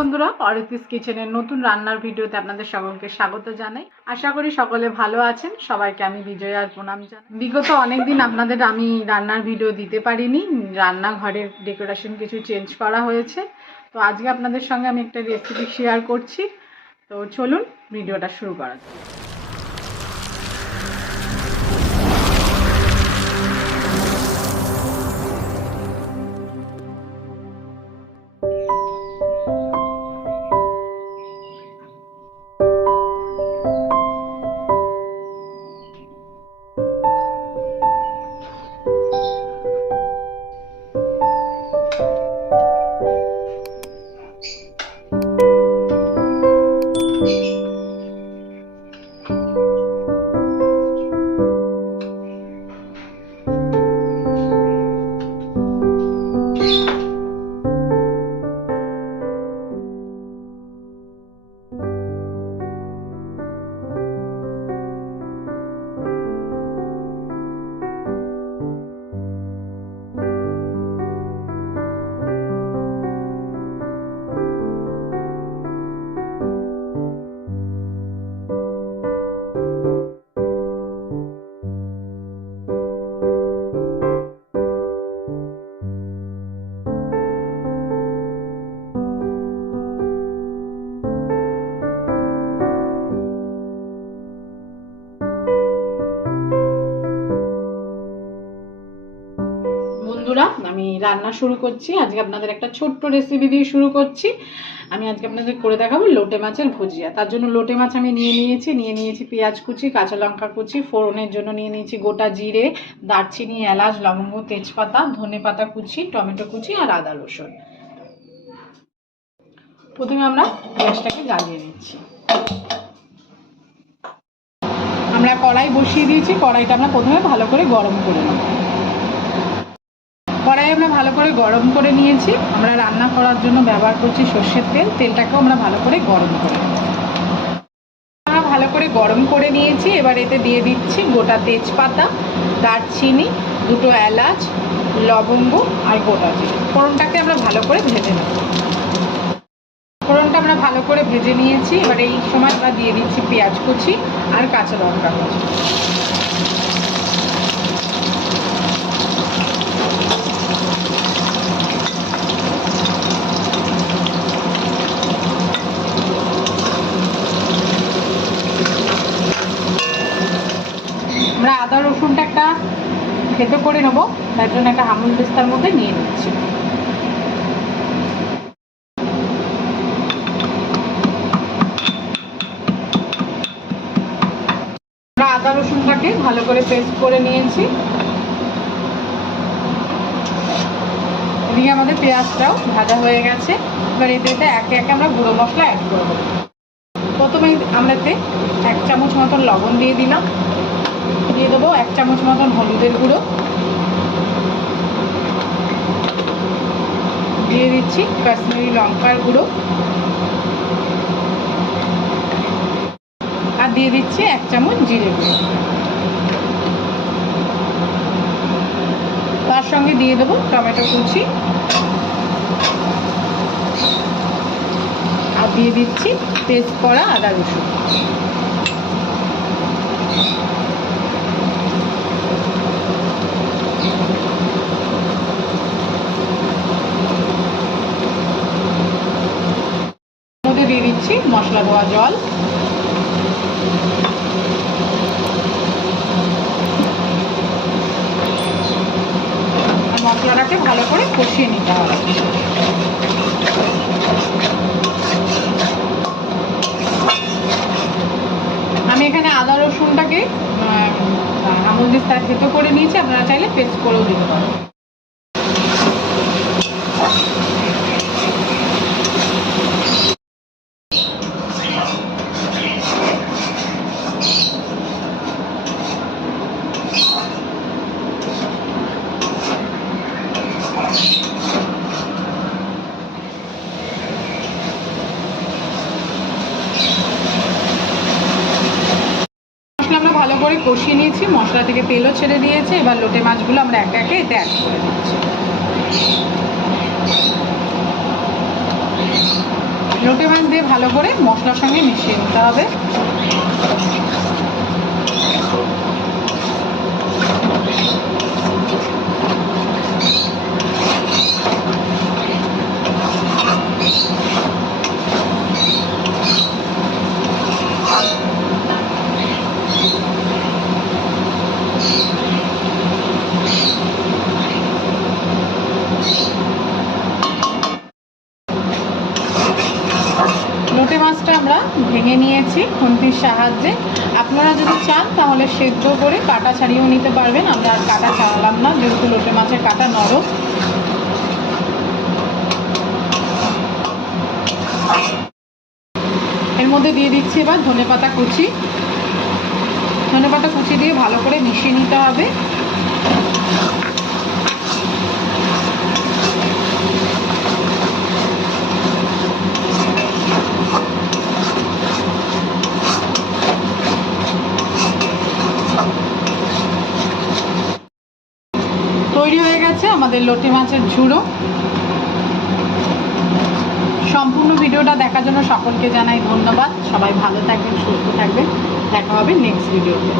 বন্ধুরা, অরিত্রিস কিচেনের নতুন রান্নার ভিডিওতে আপনাদের সকলকে স্বাগত জানাই। আশা করি সকলে ভালো আছেন। সবাইকে আমি বিজয় আর প্রণাম জানাই। বিগত অনেক দিন আপনাদের আমি রান্নার ভিডিও দিতে পারিনি, রান্নাঘরের ডেকোরেশন কিছু চেঞ্জ করা হয়েছে। তো আজকে আপনাদের সঙ্গে আমি একটা রেসিপি শেয়ার করছি। তো চলুন ভিডিওটা শুরু করা যাক। বন্ধুরা, আমি রান্না শুরু করছি। আজকে আপনাদের একটা ছোট্ট রেসিপি দিয়ে শুরু করছি। আমি আজকে আপনাদের করে দেখাবো লোটে মাছের ভুজিয়া। তার জন্য লোটে মাছ আমি নিয়ে নিয়েছি পেঁয়াজ কুচি, কাঁচা লঙ্কা কুচি, ফোড়নের জন্য নিয়ে নিয়েছি গোটা জিরে, দারচিনি, এলাচ, লবঙ্গ, তেজপাতা, ধনেপাতা কুচি, টমেটো কুচি আর আদা রসুন। প্রথমে আমরা গ্যাসটাকে জ্বালিয়ে নিচ্ছি। আমরা কড়াই বসিয়ে দিয়েছি। কড়াইটা আমরা প্রথমে ভালো করে গরম করে নেব। কড়াই আমরা ভালো করে গরম করে নিয়েছি। আমরা রান্না করার জন্য ব্যবহার করছি সর্ষের তেল। তেলটাকেও আমরা ভালো করে গরম করে আমরা ভালো করে গরম করে নিয়েছি। এবার এতে দিয়ে দিচ্ছি গোটা তেজপাতা, দারচিনি, দুটো এলাচ, লবঙ্গ আর গোটা জিরে। ফোড়নটাকে আমরা ভালো করে ভেজে নেব। ফোড়নটা আমরা ভালো করে ভেজে নিয়েছি। এবার এই সময় আমরা দিয়ে দিচ্ছি পেঁয়াজ কুচি আর কাঁচা লঙ্কা কুচি। আমরা আদা রসুনটা একটা থেতো করে নেবো, তার জন্য একটা আমুল দিস্তার মধ্যে নিয়ে নিচ্ছি। আমরা আদা রসুনটাকে ভালো করে পেস্ট করে নিয়েছি। এদিকে আমাদের পেঁয়াজটাও ভাজা হয়ে গেছে। এবার এতে একে একে আমরা গুঁড়ো মশলা অ্যাড করবো। প্রথমে আমরা এতে 1 চামচ মতন লবণ দিয়ে দিলাম। দিয়ে দেবো 1 চামচ মতন হলুদের গুঁড়ো। দিয়ে দিচ্ছি কাশ্মীরি লঙ্কার গুঁড়ো। আর দিয়ে দিচ্ছি 1 চামচ জিরে গুঁড়ো। তার সঙ্গে দিয়ে দেবো টমেটো কুচি। আর দিয়ে দিচ্ছি পেস্ট করা আদা রসুন। দিয়ে দিচ্ছি মশলা ধোয়া জল। মশলাটাকে ভালো করে কষিয়ে নিতে হবে। আমি এখানে আদা রসুনটাকে আমুল দিস্তায় থেতো করে নিয়েছি। আপনারা চাইলে পেস্ট করেও দিতে পারেন। ভালো করে কষিয়ে নিয়েছি। মশলা থেকে তেলও ছেড়ে দিয়েছে। এবার লোটে মাছগুলো আমরা একে একে এতে অ্যাড করে দিচ্ছি। লোটে মাছ দিয়ে ভালো করে মশলার সঙ্গে মিশিয়ে নিতে হবে। লোটে মাছটা আমরা ভেঙে নিয়েছি খুন্তির সাহায্যে। আপনারা যদি চান তাহলে সেদ্ধ করে কাটা ছাড়িয়েও নিতে পারবেন। আমরা আর কাটা ছাড়ালাম না, যেহেতু লোটে মাছের কাটা নরম। এর মধ্যে দিয়ে দিচ্ছি এবার ধনেপাতা কুচি। ধনেপাতা কুচি দিয়ে ভালো করে মিশিয়ে নিতে হবে। তৈরি হয়ে গেছে আমাদের লোটে মাছের ঝুড়ো। সম্পূর্ণ ভিডিওটা দেখার জন্য সকলকে জানাই ধন্যবাদ। সবাই ভালো থাকবেন, সুস্থ থাকবেন। দেখা হবে নেক্সট ভিডিওতে।